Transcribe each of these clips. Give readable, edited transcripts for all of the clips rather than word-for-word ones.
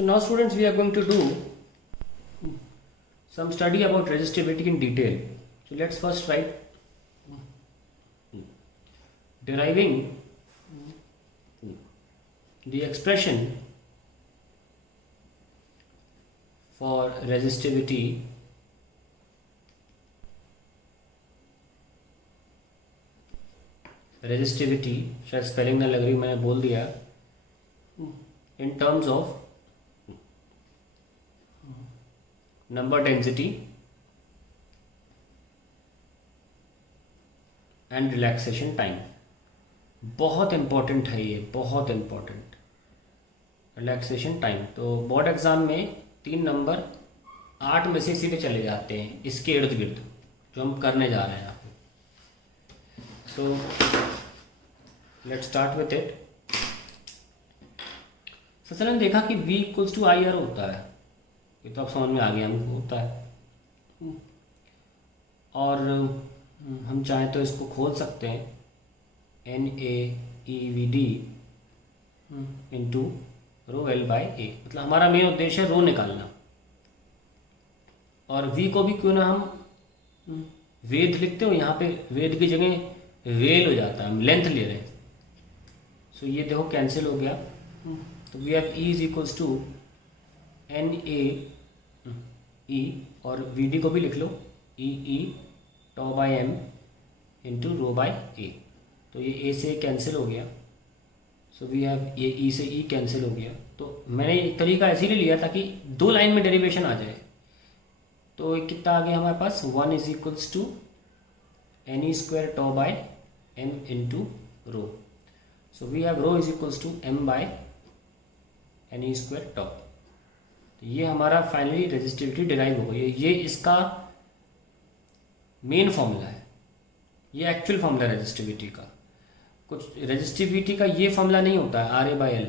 So now students, we are going to do some study about resistivity in detail. So let's first write deriving the expression for resistivity शायद spelling ना लग रही, मैंने बोल दिया, in terms of number density and relaxation time. बहुत important है ये, बहुत इंपॉर्टेंट रिलैक्सेशन टाइम. तो बोर्ड एग्जाम में 3 नंबर 8 में से सीधे चले जाते हैं इसके इर्द गिर्द जो हम करने जा रहे हैं यहाँ पे. So let's start with it. सबसे पहले देखा कि V equals to I R होता है, ये तो अब समझ में आ गया हमको होता है. और हम चाहें तो इसको खोल सकते हैं NaEVD into rho L by A. मतलब हमारा मेन उद्देश्य है रो निकालना. और V को भी क्यों ना हम वेद लिखते हो, यहाँ पे वेद की जगह वेल हो जाता है, हम लेंथ ले रहे हैं. सो ये देखो कैंसिल हो गया. तो we have E is equals to NaE और VD को भी लिख लो EE tau by M into rho by A. तो ये ए से कैंसिल हो गया. सो वी हैव ये ई से ई कैंसिल हो गया. तो मैंने एक तरीका इसीलिए लिया ताकि 2 लाइन में डेरिवेशन आ जाए. तो कितना आ गया हमारे पास, 1 is equals to NE square tau by M into rho. So we have rho is equals to M by NE square tau. तो ये हमारा फाइनली रेजिस्टिविटी डिराइव हो गई. ये इसका मेन फॉर्मूला है, ये एक्चुअल फॉर्मूला रेजिस्टिविटी का. कुछ रेजिस्टिविटी का ये फॉर्मूला नहीं होता है RA बाई L.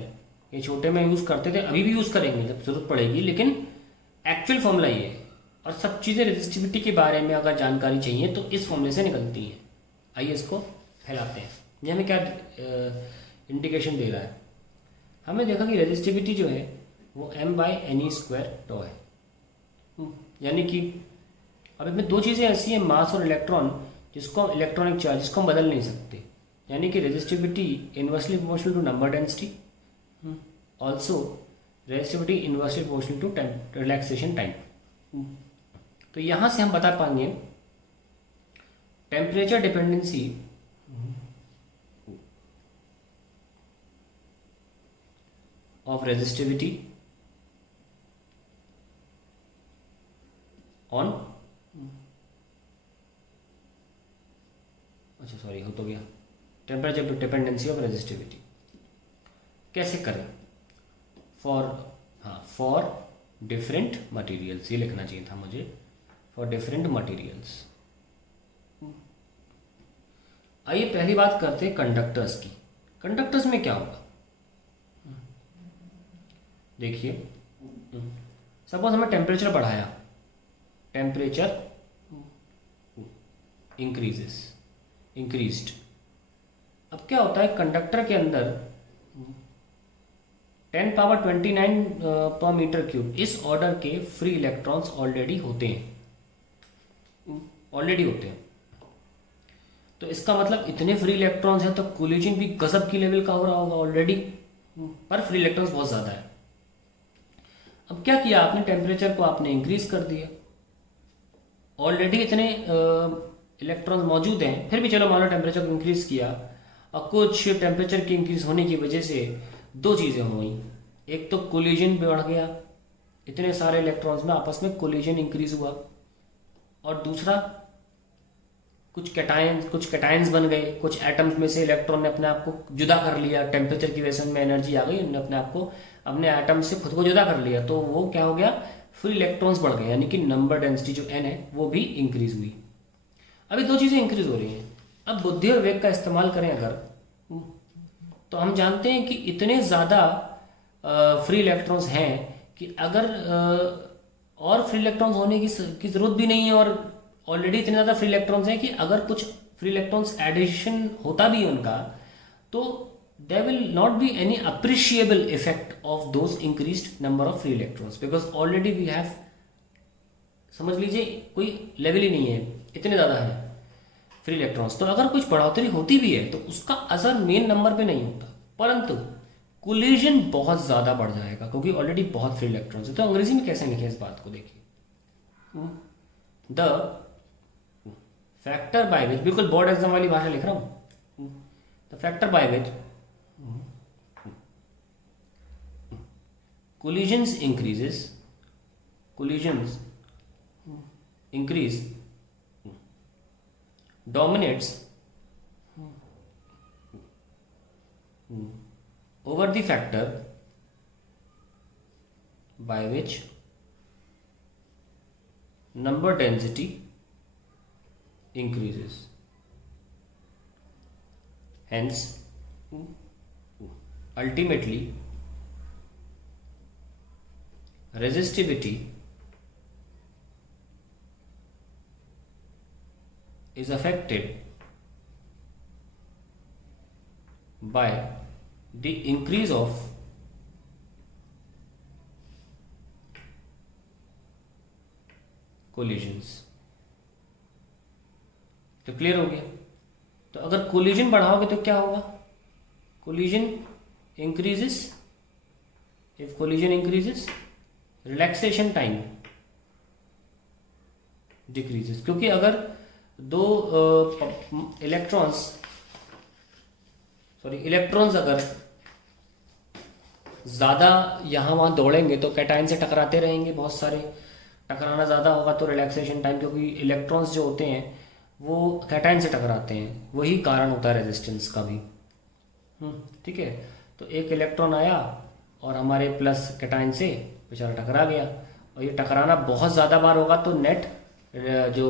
ये छोटे में यूज़ करते थे, अभी भी यूज़ करेंगे जब जरूरत पड़ेगी, लेकिन एक्चुअल फॉर्मूला ये है. और सब चीज़ें रेजिस्टिविटी के बारे में अगर जानकारी चाहिए तो इस फॉर्मूले से निकलती हैं. आइए इसको फैलाते हैं. ये हमें क्या इंडिकेशन दे रहा है, हमें देखा कि रेजिस्टिविटी जो है वो M बाई NE स्क्वायर टॉ है. यानी कि अब इसमें 2 चीज़ें ऐसी हैं, मास और इलेक्ट्रॉन, जिसको इलेक्ट्रॉनिक चार्ज जिसको हम बदल नहीं सकते. यानी कि resistivity inversely proportional to number density, also resistivity inversely proportional to relaxation time. तो यहाँ से हम बता पाएंगे temperature dependency of resistivity on, अच्छा सॉरी हो तो गया, टेम्परेचर डिपेंडेंसी ऑफ रेजिस्टिविटी कैसे करें फॉर डिफरेंट मटेरियल्स. ये लिखना चाहिए था मुझे, फॉर डिफरेंट मटेरियल्स. आइए पहली बात करते हैं कंडक्टर्स की. कंडक्टर्स में क्या होगा, देखिए सपोज हमें टेम्परेचर बढ़ाया, टेम्परेचर इंक्रीज्ड. अब क्या होता है, कंडक्टर के अंदर 10 पावर 29 पर मीटर क्यूब इस ऑर्डर के फ्री इलेक्ट्रॉन्स ऑलरेडी होते हैं. तो इसका मतलब इतने फ्री इलेक्ट्रॉन्स हैं तो कोलिजन भी गजब की लेवल का हो रहा होगा ऑलरेडी, पर फ्री इलेक्ट्रॉन्स बहुत ज़्यादा है. अब क्या किया आपने, टेम्परेचर को आपने इंक्रीज कर दिया. ऑलरेडी इतने इलेक्ट्रॉन्स मौजूद हैं, फिर भी चलो मान लो टेम्परेचर को इंक्रीज किया, और कुछ टेम्परेचर के इंक्रीज होने की वजह से 2 चीज़ें हो गई. एक तो कोलिजन बढ़ गया, इतने सारे इलेक्ट्रॉन्स में आपस में कोलिजन इंक्रीज हुआ. और दूसरा कुछ कैटायंस बन गए, कुछ एटम्स में से इलेक्ट्रॉन ने अपने आप को जुदा कर लिया. टेम्परेचर की वजह से उनमें एनर्जी आ गई, उन्होंने अपने आप को अपने एटम से खुद को जुदा कर लिया. तो वो क्या हो गया, फ्री इलेक्ट्रॉन्स बढ़ गए, यानी कि नंबर डेंसिटी जो N है वो भी इंक्रीज हुई. अभी 2 चीज़ें इंक्रीज हो रही हैं. अब बुद्धि और वेग का इस्तेमाल करें अगर, तो हम जानते हैं कि इतने ज़्यादा फ्री इलेक्ट्रॉन्स हैं कि अगर और फ्री इलेक्ट्रॉन्स होने की ज़रूरत भी नहीं है, और ऑलरेडी इतने ज़्यादा फ्री इलेक्ट्रॉन्स हैं कि अगर कुछ फ्री इलेक्ट्रॉन्स एडिशन होता भी है उनका, तो there will not be any appreciable effect of those increased number of free electrons because already we have, समझ लीजिए कोई लेवल ही नहीं है, इतने ज़्यादा है फ्री इलेक्ट्रॉन्स। तो अगर कुछ बढ़ोतरी होती भी है तो उसका असर मेन नंबर पे नहीं होता, परंतु कोलिजन बहुत ज़्यादा बढ़ जाएगा क्योंकि ऑलरेडी बहुत फ्री इलेक्ट्रॉन्स है। तो अंग्रेजी में कैसे लिखे इस बात को देखिए, द फैक्टर बाय विच, बिल्कुल बोर्ड एग्जाम वाली भाषा लिख रहा हूं, the factor by which collisions increase dominates over the factor by which number density increases. Hence, ultimately, resistivity is affected by the increase of collisions। तो clear हो गया। तो अगर कोलिजन बढ़ाओगे तो क्या होगा, collision increases, if collision increases relaxation time decreases, क्योंकि अगर दो इलेक्ट्रॉन्स अगर ज़्यादा यहाँ वहाँ दौड़ेंगे तो कैटायन से टकराते रहेंगे, बहुत सारे टकराना ज़्यादा होगा तो रिलैक्सेशन टाइम, क्योंकि इलेक्ट्रॉन्स जो होते हैं वो कैटायन से टकराते हैं, वही कारण होता है रेजिस्टेंस का भी। ठीक है, तो एक इलेक्ट्रॉन आया और हमारे प्लस कैटायन से बेचारा टकरा गया, और ये टकराना बहुत ज़्यादा बार होगा तो नेट जो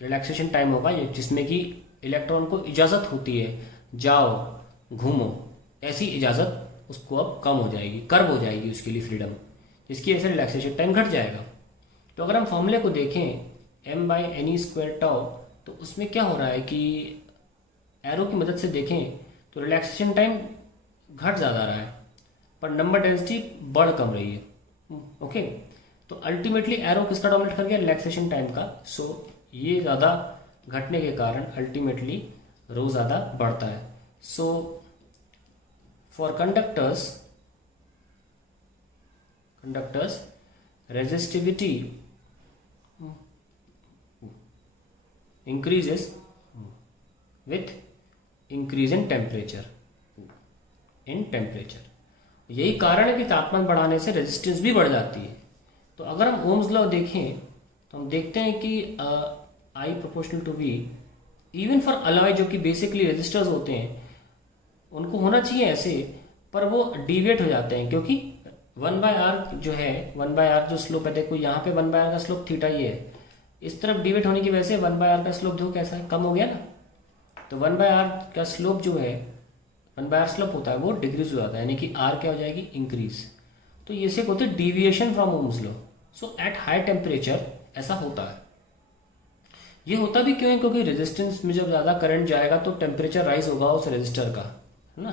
रिलैक्सेशन टाइम होगा ये, जिसमें कि इलेक्ट्रॉन को इजाज़त होती है जाओ घूमो, ऐसी इजाज़त उसको अब कम हो जाएगी, कर्व हो जाएगी उसके लिए फ्रीडम, जिसकी वजह से रिलैक्सेशन टाइम घट जाएगा। तो अगर हम फॉर्मूले को देखें m/ne² टाउ, तो उसमें क्या हो रहा है कि एरो की मदद से देखें तो रिलैक्सेशन टाइम घट ज़्यादा रहा है पर नंबर डेंसिटी बढ़ कम रही है। ओके, तो अल्टीमेटली एरो किसका डोमिनेट कर गया, रिलैक्सेशन टाइम का। सो ये ज़्यादा घटने के कारण अल्टीमेटली रो ज़्यादा बढ़ता है। So for conductors resistivity increases with increase in temperature। यही कारण है कि तापमान बढ़ाने से रेजिस्टेंस भी बढ़ जाती है। तो अगर हम ओम्स लॉ देखें तो हम देखते हैं कि I proportional to V even for alloy, जो कि बेसिकली रेजिस्टर्स होते हैं, उनको होना चाहिए ऐसे, पर वो डिविएट हो जाते हैं क्योंकि 1/r जो है, 1/r जो स्लोप है, देखो यहाँ पे 1/r का स्लोप थीटा ही है, इस तरफ डिविएट होने की वजह से 1/r का स्लोप जो कैसा है, कम हो गया ना। तो 1/r का स्लोप जो है, 1/r स्लोप होता है वो डिक्रीज हो जाता है, यानी कि r क्या हो जाएगी, इंक्रीज। तो ये से होते deviation from Ohm's law. So at high temperature ऐसा होता है। ये होता भी क्यों है, क्योंकि रेजिस्टेंस में जब ज़्यादा करंट जाएगा तो टेम्परेचर राइज होगा उस रेजिस्टर का, है ना,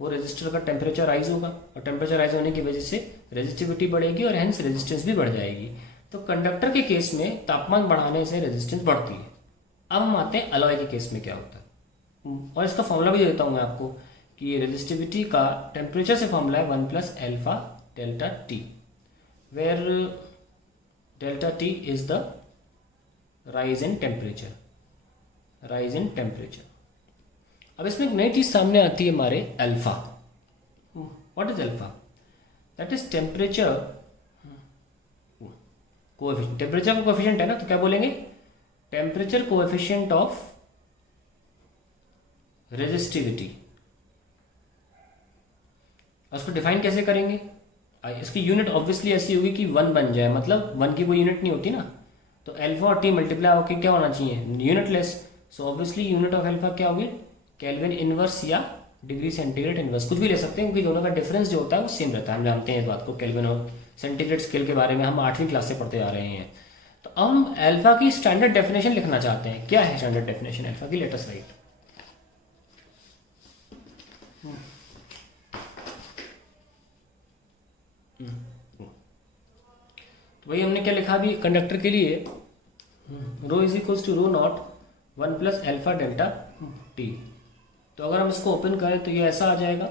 वो रेजिस्टर का टेम्परेचर राइज होगा, और टेम्परेचर राइज होने की वजह से रेजिस्टिविटी बढ़ेगी और हेंस रेजिस्टेंस भी बढ़ जाएगी। तो कंडक्टर के केस में तापमान बढ़ाने से रेजिस्टेंस बढ़ती है। अब हम आते हैं अलॉय के केस में क्या होता है, और इसका फॉर्मूला भी देता हूं मैं आपको कि रेजिस्टिविटी का टेम्परेचर से फॉर्मूला है 1 + α ΔT, where ΔT is the rise in temperature. अब इसमें एक नई चीज सामने आती है हमारे, alpha. What is alpha? That is temperature coefficient. Temperature का कोएफिशिएंट है ना, तो क्या बोलेंगे, टेम्परेचर कोएफिशिएंट ऑफ रेजिस्टिविटी। उसको डिफाइन कैसे करेंगे, इसकी यूनिट ऑब्वियसली ऐसी होगी कि 1 बन जाए, मतलब 1 की कोई यूनिट नहीं होती ना, तो अल्फा और टी मल्टीप्लाई होकर क्या होना चाहिए, unitless. So obviously unit of alpha क्या होगी, केल्विन इनवर्स या डिग्री सेंटीग्रेड इनवर्स, कुछ भी ले सकते हैं, क्योंकि दोनों का डिफरेंस जो होता है वो सेम रहता है। हम जानते हैं इस बात को, केल्विन और सेंटीग्रेड स्केल के बारे में हम 8वीं क्लास से पढ़ते आ रहे हैं। तो अब हम अल्फा की स्टैंडर्ड डेफिनेशन लिखना चाहते हैं। क्या है स्टैंडर्ड डेफिनेशन अल्फा की, लेट अस राइट। तो भाई हमने क्या लिखा अभी कंडक्टर के लिए, rho is equals to rho naught 1 plus alpha delta T. तो अगर हम इसको ओपन करें तो ये ऐसा आ जाएगा,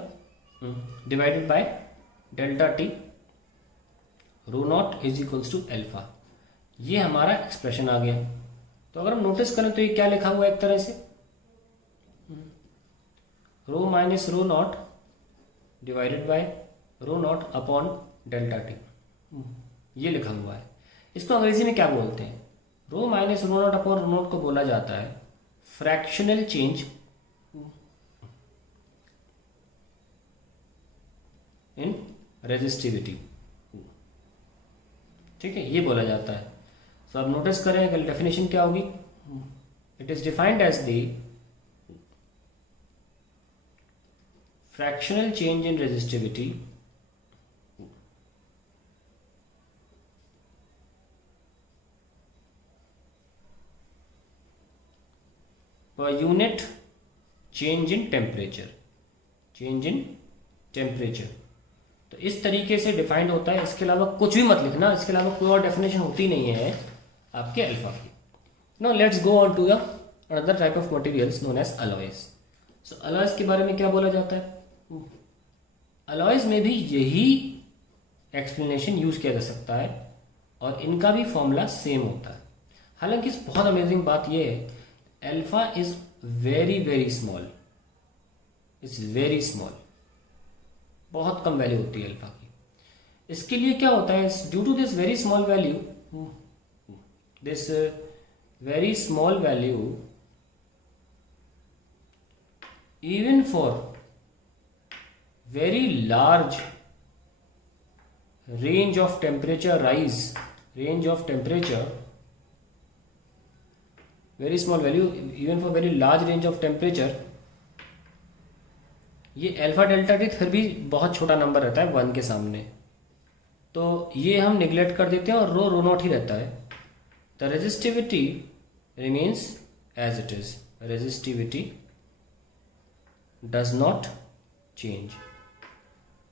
divided by delta T rho not is equals to alpha. ये हमारा एक्सप्रेशन आ गया। तो अगर हम नोटिस करें तो ये क्या लिखा हुआ है एक तरह से, rho minus rho naught divided by rho naught upon delta T, ये लिखा हुआ है। इसको अंग्रेजी में क्या बोलते हैं, rho minus rho naught upon rho naught को बोला जाता है फ्रैक्शनल चेंज इन रेजिस्टिविटी। ठीक है, ये बोला जाता है। तो अब नोटिस करें कि डेफिनेशन क्या होगी, it is defined as the fractional change in resistivity per unit change in temperature, change in temperature। तो इस तरीके से डिफाइंड होता है। इसके अलावा कुछ भी मत लिखना, इसके अलावा कोई और डेफिनेशन होती नहीं है आपके अल्फा की। Now let's go on to the another type of materials known as alloys. So alloys के बारे में क्या बोला जाता है, अलॉयज में भी यही एक्सप्लेनेशन यूज किया जा सकता है और इनका भी फॉर्मूला सेम होता है। हालांकि इस बहुत अमेजिंग बात यह है, alpha is very very small, it's very small, बहुत कम वैल्यू होती है अल्फा की। इसके लिए क्या होता है, due to this very small value, this very small value, even for very large range of temperature rise, range of temperature, very small value even for very large range of temperature, ये alpha delta T फिर भी बहुत छोटा number रहता है 1 के सामने, तो ये हम निगलेक्ट कर देते हैं और रो नॉट ही रहता है। The resistivity remains as it is, resistivity does not change.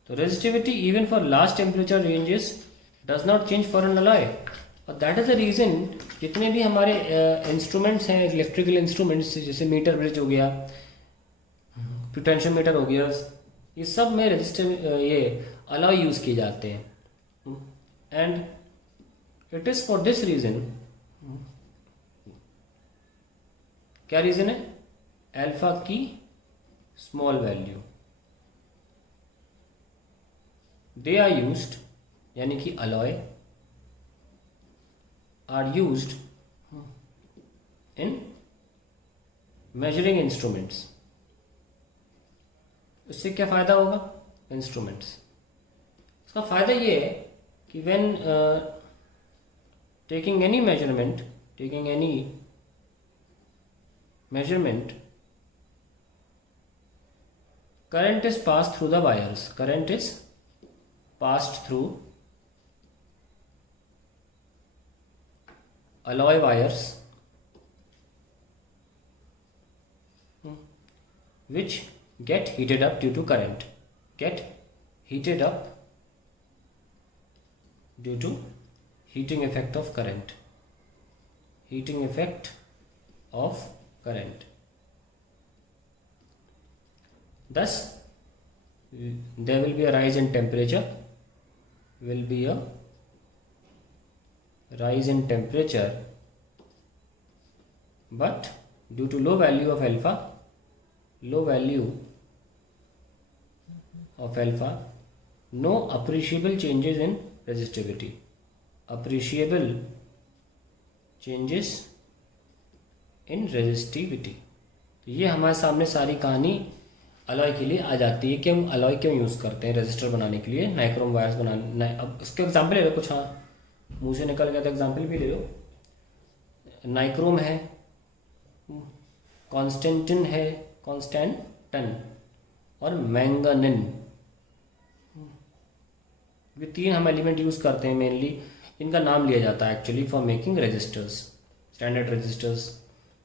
तो resistivity even for large temperature ranges does not change for an alloy, और दैट इज द रीजन जितने भी हमारे इंस्ट्रूमेंट्स हैं, इलेक्ट्रिकल इंस्ट्रूमेंट्स जैसे मीटर ब्रिज हो गया, potentiometer metre हो गया, ये सब में ये अलॉय यूज किए जाते हैं। And it is for this reason, क्या रीजन है, अल्फा की small value, they are used, यानी कि alloy are used in measuring instruments। इससे क्या फायदा होगा, इंस्ट्रूमेंट्स, इसका फायदा ये है कि when taking any measurement, current is passed through the wires, current is passed through alloy wires which get heated up due to current, get heated up due to heating effect of current, heating effect of current। Thus there will be a rise in temperature, will be a rise in temperature, but due to low value of alpha, no appreciable changes in resistivity, appreciable changes in resistivity। तो ये हमारे सामने सारी कहानी alloy के लिए आ जाती है कि हम अलॉय क्यों यूज़ करते हैं रेजिस्टर बनाने के लिए, नाइक्रोम वायर्स बनाने। अब इसके एग्जांपल ले लो कुछ, हाँ मुंह से निकल गया तो एग्जांपल भी ले लो। नाइक्रोम है, कॉन्स्टेंटिन है, कॉन्स्टेंटन और मैंगनीन, ये 3 हम एलिमेंट यूज़ करते हैं मेनली, इनका नाम लिया जाता है actually for making resistors, standard resistors.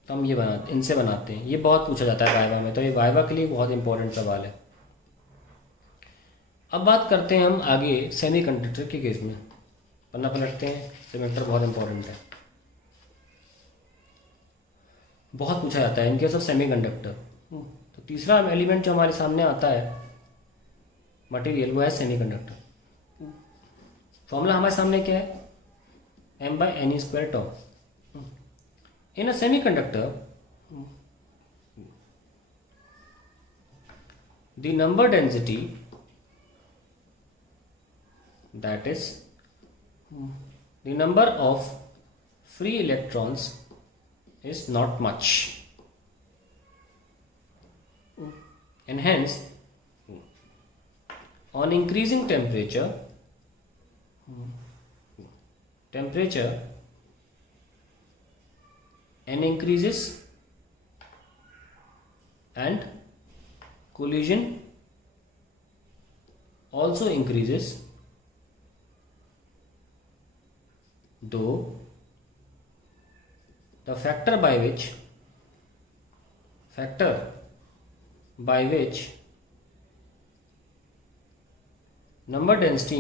तो हम ये इनसे बनाते हैं। ये बहुत पूछा जाता है वाइवा में, तो ये वाइवा के लिए बहुत इंपॉर्टेंट सवाल है। अब बात करते हैं हम आगे सेमीकंडक्टर के केस में। पन्ना पलटते हैं, सेमीकंडक्टर बहुत इंपॉर्टेंट है, बहुत पूछा जाता है इन केस ऑफ सेमीकंडक्टर। तो तीसरा एलिमेंट जो हमारे सामने आता है मटेरियल, वो है सेमीकंडक्टर। फॉर्मूला हमारे सामने क्या है, m/n² tau। In a semiconductor the number density, that is the number of free electrons, is not much, and hence on increasing temperature n increases and collision also increases, though the factor by which number density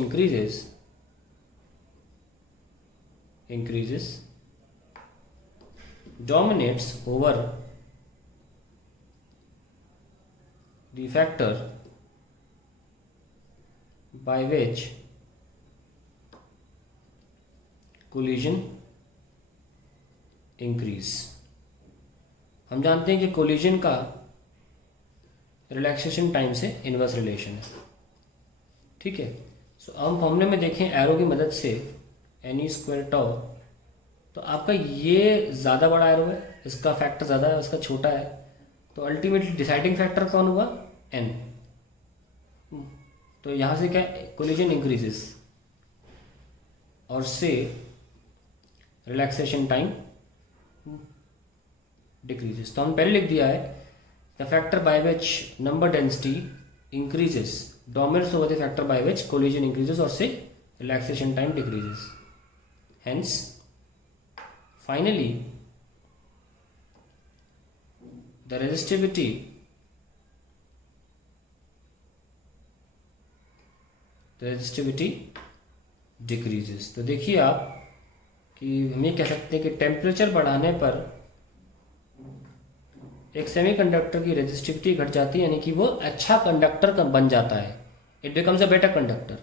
increases dominates over the factor by which collision increase। हम जानते हैं कि collision का relaxation time से inverse relation है, ठीक है। सो हम फॉर्मूले में देखें एरो की मदद से n² tau, तो आपका ये ज़्यादा बड़ा एरो है, इसका फैक्टर ज़्यादा है, उसका छोटा है, तो अल्टीमेटली डिसाइडिंग फैक्टर कौन हुआ, n। तो यहाँ से क्या, कोलिजन इंक्रीजेस और से रिलैक्सेशन टाइम डिक्रीजेस। तो हम पहले लिख दिया है the factor by which number density increases dominates over the factor by which collision increases और से relaxation time decreases. Hence finally the resistivity decreases। तो देखिए आप कि हम ये कह सकते हैं कि टेम्परेचर बढ़ाने पर एक सेमीकंडक्टर की रेजिस्टिविटी घट जाती है, यानी कि वो अच्छा कंडक्टर बन जाता है, it becomes a better conductor.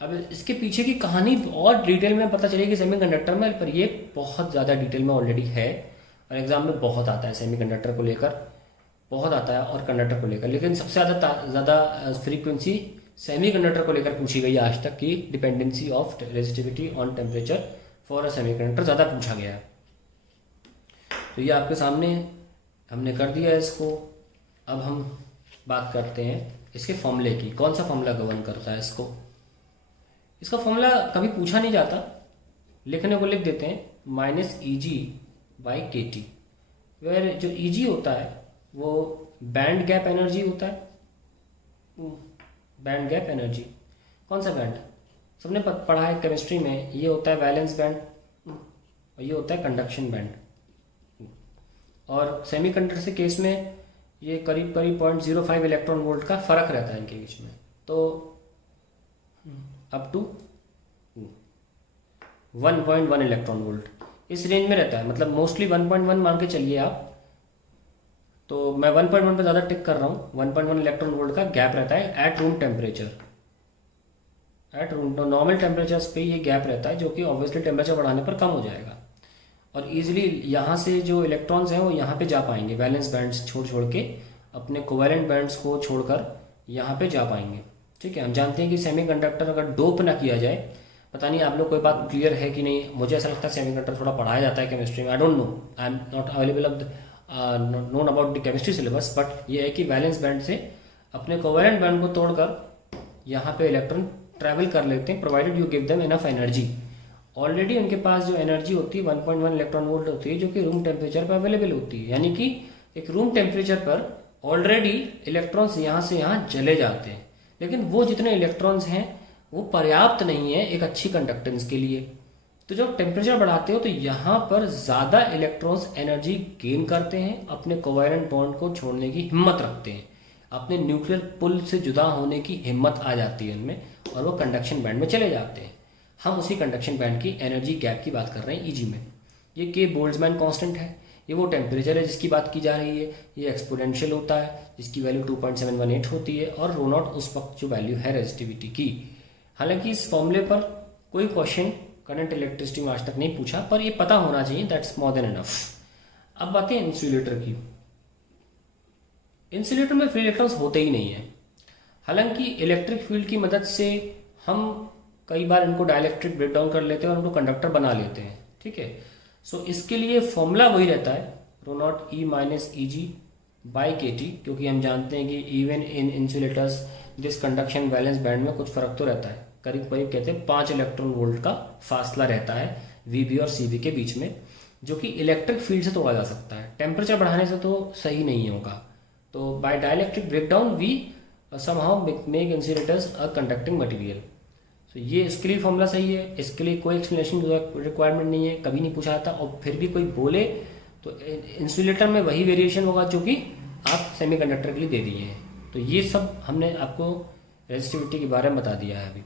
अब इसके पीछे की कहानी और डिटेल में पता चलेगी सेमीकंडक्टर में, पर ये बहुत ज़्यादा डिटेल में ऑलरेडी है और एग्जाम में बहुत आता है, सेमीकंडक्टर को लेकर बहुत आता है और कंडक्टर को लेकर। लेकिन सबसे ज़्यादा फ्रीक्वेंसी सेमीकंडक्टर को लेकर पूछी गई आज तक की dependency of resistivity on temperature for a semiconductor ज़्यादा पूछा गया है। तो ये आपके सामने हमने कर दिया है इसको। अब हम बात करते हैं इसके फॉर्मूले की, कौन सा फॉर्मूला गवर्न करता है इसको। इसका फॉर्मूला कभी पूछा नहीं जाता, लिखने को लिख देते हैं -Eg/kT, वेयर जो Eg होता है वो बैंड गैप एनर्जी होता है। बैंड गैप एनर्जी, कौन सा बैंड, सबने पढ़ा है केमिस्ट्री में, ये होता है वैलेंस बैंड और ये होता है कंडक्शन बैंड। और सेमीकंडक्टर के केस में ये करीब 0.05 इलेक्ट्रॉन वोल्ट का फर्क रहता है इनके बीच में, तो अप टू 1.1 इलेक्ट्रॉन वोल्ट इस रेंज में रहता है। मतलब मोस्टली 1.1 मान के चलिए आप, तो मैं 1.1 पे ज़्यादा टिक कर रहा हूँ। 1.1 इलेक्ट्रॉन वोल्ट का गैप रहता है at room temperature. At room normal temperatures पे ये गैप रहता है, जो कि ऑब्वियसली टेम्परेचर बढ़ाने पर कम हो जाएगा और इजीली यहाँ से जो इलेक्ट्रॉन्स हैं वो यहाँ पे जा पाएंगे, वैलेंस बैंड्स छोड़ के अपने कोवैलेंट बैंड्स को छोड़कर यहाँ पे जा पाएंगे। ठीक है, हम जानते हैं कि सेमीकंडक्टर अगर डोप ना किया जाए, पता नहीं आप लोग कोई बात क्लियर है कि नहीं, मुझे ऐसा लगता है सेमीकंडक्टर थोड़ा पढ़ाया जाता है केमिस्ट्री में, I don't know, I am not available of known about the chemistry syllabus, but ये है कि वैलेंस बैंड से अपने कोवैलेंट बैंड को तोड़कर यहाँ पे इलेक्ट्रॉन ट्रैवल कर लेते हैं, provided you give them enough energy. Already उनके पास जो एनर्जी होती है 1.1 इलेक्ट्रॉन वोल्ट होती है, जो कि रूम टेम्परेचर पर अवेलेबल होती है, यानी कि एक रूम टेम्परेचर पर ऑलरेडी इलेक्ट्रॉन्स यहाँ से यहाँ चले जाते हैं। लेकिन वो जितने इलेक्ट्रॉन्स हैं वो पर्याप्त नहीं है एक अच्छी कंडक्टेंस के लिए। तो जब टेम्परेचर बढ़ाते हो तो यहाँ पर ज़्यादा इलेक्ट्रॉन्स एनर्जी गेन करते हैं, अपने कोवैलेंट बॉन्ड को छोड़ने की हिम्मत रखते हैं। अपने न्यूक्लियर पुल से जुदा होने की हिम्मत आ जाती है उनमें और वो कंडक्शन बैंड में चले जाते हैं। हम उसी कंडक्शन बैंड की एनर्जी गैप की बात कर रहे हैं ईजी में। ये के बोल्ट्जमैन कांस्टेंट है, ये वो टेम्परेचर है जिसकी बात की जा रही है, ये एक्सपोनेंशियल होता है जिसकी वैल्यू 2.718 होती है, और रो नॉट उस वक्त जो वैल्यू है रेजिस्टिविटी की। हालांकि इस फॉर्मूले पर कोई क्वेश्चन करंट इलेक्ट्रिसिटी में आज तक नहीं पूछा, पर ये पता होना चाहिए, दैट्स मोर देन इनफ। अब बातें इंसुलेटर की। इंसुलेटर में फ्री इलेक्ट्रॉन्स होते ही नहीं है। हालांकि इलेक्ट्रिक फील्ड की मदद से हम कई बार इनको डाइलेक्ट्रिक ब्रेक डाउन कर लेते हैं और उनको कंडक्टर बना लेते हैं, ठीक है। सो इसके लिए फॉर्मूला वही रहता है, rho naught e minus E g by k T, क्योंकि हम जानते हैं कि even in insulators this conduction valence band में कुछ फर्क तो रहता है, करीब करीब कहते हैं 5 इलेक्ट्रॉन वोल्ट का फासला रहता है वी और सी के बीच में, जो कि इलेक्ट्रिक फील्ड से तोड़ा जा सकता है। टेम्परेचर बढ़ाने से तो सही नहीं होगा। तो by dielectric breakdown we somehow make insulators a conducting material. तो ये इसके लिए फॉर्मूला सही है, इसके लिए कोई एक्सप्लेनेशन रिक्वायरमेंट नहीं है, कभी नहीं पूछा था। और फिर भी कोई बोले तो इंसुलेटर में वही वेरिएशन होगा जो कि आप सेमीकंडक्टर के लिए दे दिए हैं। तो ये सब हमने आपको रेजिस्टिविटी के बारे में बता दिया है अभी।